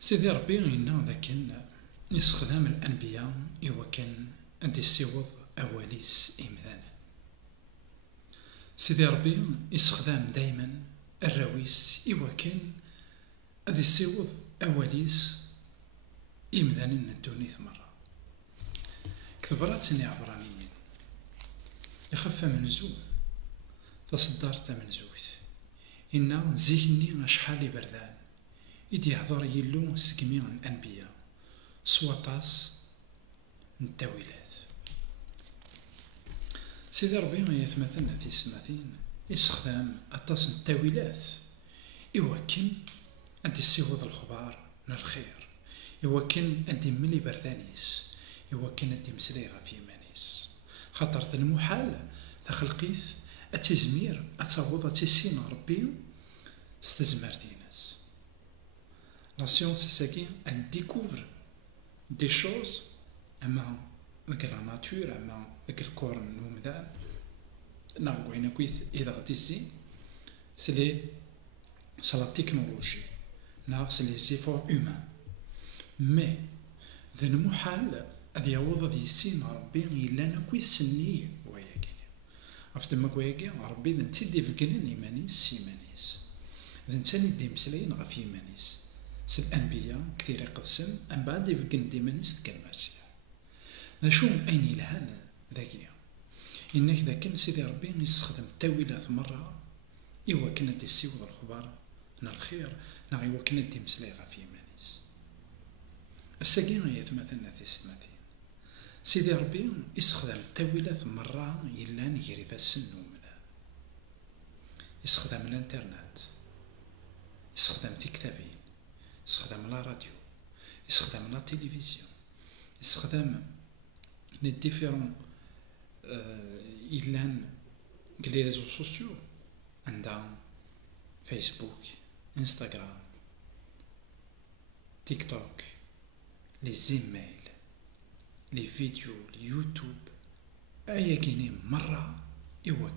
سيدي ربي إنا ذاك يستخدم الأنبياء كان أن يسيوض أواليس إمذان. سيدي ربي يستخدم دايما الراويس كان أن يسيوض أواليس إمذان الدونيث مرة كثبرات عبرانيين يخفى منزو تصدرت منزوث إنا زيني شحال بردان إدي يحضر يلو سقمي الأنبياء سواطاس التاويلات. سيدي ربي يثمثلنا في السماتين يستخدم أطاس التاويلات كان أنت يسيوض الخبار من الخير كان أنت ملي بردانيس كان أنت مسليغة في مانيس خاطر المحال تخلقيث أتزمير أتعوض أتسين ربي ستزمرتينس. La science, c'est qu'elle découvre des choses avec la nature, avec le corps c'est la technologie, c'est les efforts humains. Mais, de nous حال هذا يعوض يسين ربي إلا نكوي سني وياكي. عرفت ما كوياكي ربي إذا نتدي في الجنان إيمانيس إذا نتاني دي مسلاين غا في إيمانيس. سي الأنبياء كثير يقدسن أم بعد يفقن ديمانيس كالمسيح. نشوم أين يلهان ذاكيا إنك ذا كان سيدي ربي يستخدم التاويلات مرة كنا تسيوض الخبار نا الخير نا كنا تمسلايغا في مانيس. الساقين يتمثلنا في السماتين سيدي ربي يستخدم التاويلات مرة يلان يجري فاسن ومنا يستخدم الانترنت يستخدم في كتابين يستخدم لا راديو يستخدم لا تلفزيون يستخدم لي ديفيرون إلان لي ريزو سوسيو عندها فيسبوك انستغرام تيك توك لي زيميل لي فيديو اليوتيوب كاينين مرة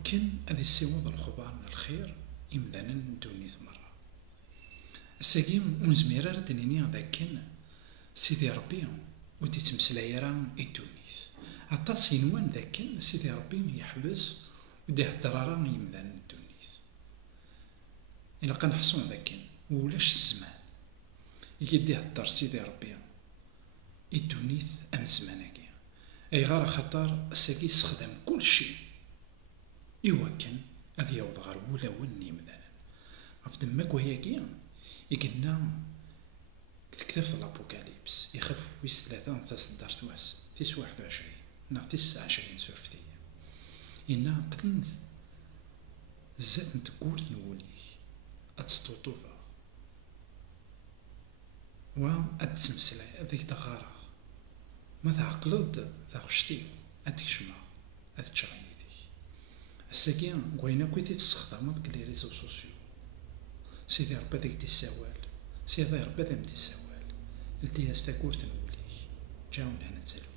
كان هذا السيوض الخبار من الخير إمدانا ندونيث مرة. الساقيم ونزميرا تنيني هذا كان سيدي ربي ودي تمسلايا راه الدونيث عطاس ينوان ذا كان سيدي ربي يحبس ودي يهدر راه يمدان الدونيث إلا كنحسون ذا كان ولاش الزمان يدي يهدر سيدي ربي الدونيث أم زماناكي أي غار خطر الساقي يستخدم كل شيء كان هذا يوض غير ولا وني مدانا عرفت ماك وهي يقلنا كتاب الأبوكاليبس يخف ويس 3 تصدر تواس تيس 21 نا 29 سورفتية إنا قلن زاد نتقول نوليه أتستوطوفا أتسمسلا هذيك تغارغ ما تعقلد تاخشتيو أتكشما أتشغيدي الساقين قوينا كويتي تستخدم ديك لي ريزو سوسيو سيدي ربي ديك تيساوال سيدي ربي ديك تيساوال التياس تاكورت نوليه جاونا نتسلو.